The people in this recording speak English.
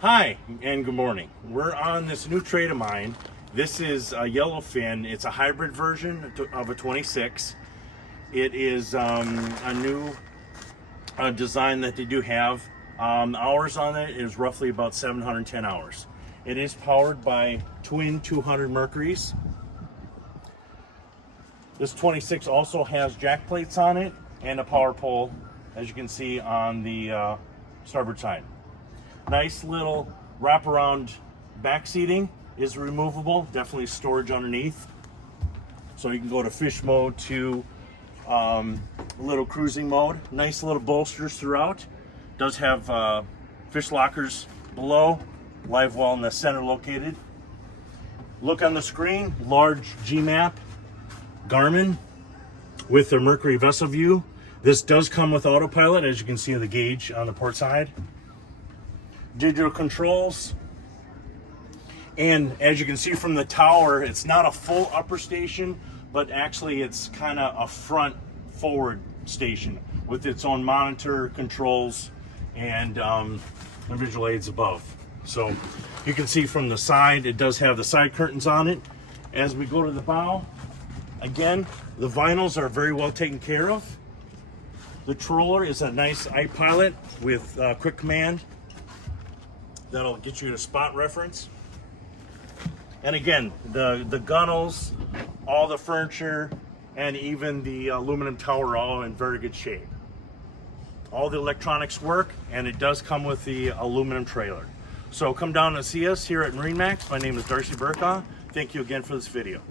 Hi, and good morning. We're on this new trade of mine. This is a Yellowfin. It's a hybrid version of a 26. It is a new design that they do have. Hours on it is roughly about 710 hours. It is powered by twin 200 Mercuries. This 26 also has jack plates on it and a power pole, as you can see on the starboard side. Nice little wraparound back seating is removable, definitely storage underneath. So you can go to fish mode to a little cruising mode. Nice little bolsters throughout. Does have fish lockers below, live well in the center located. Look on the screen, large G-map, Garmin with the Mercury vessel view. This does come with autopilot, as you can see the gauge on the port side. Digital controls, and as you can see from the tower, it's not a full upper station, but actually it's kind of a front forward station with its own monitor, controls, and visual aids above. So you can see from the side, it does have the side curtains on it. As we go to the bow, again, the vinyls are very well taken care of. The troller is a nice iPilot with quick command. That'll get you to spot reference. And again, the gunnels, all the furniture, and even the aluminum tower are all in very good shape. All the electronics work, and it does come with the aluminum trailer. So come down and see us here at MarineMax. My name is Darcy Burkaw. Thank you again for this video.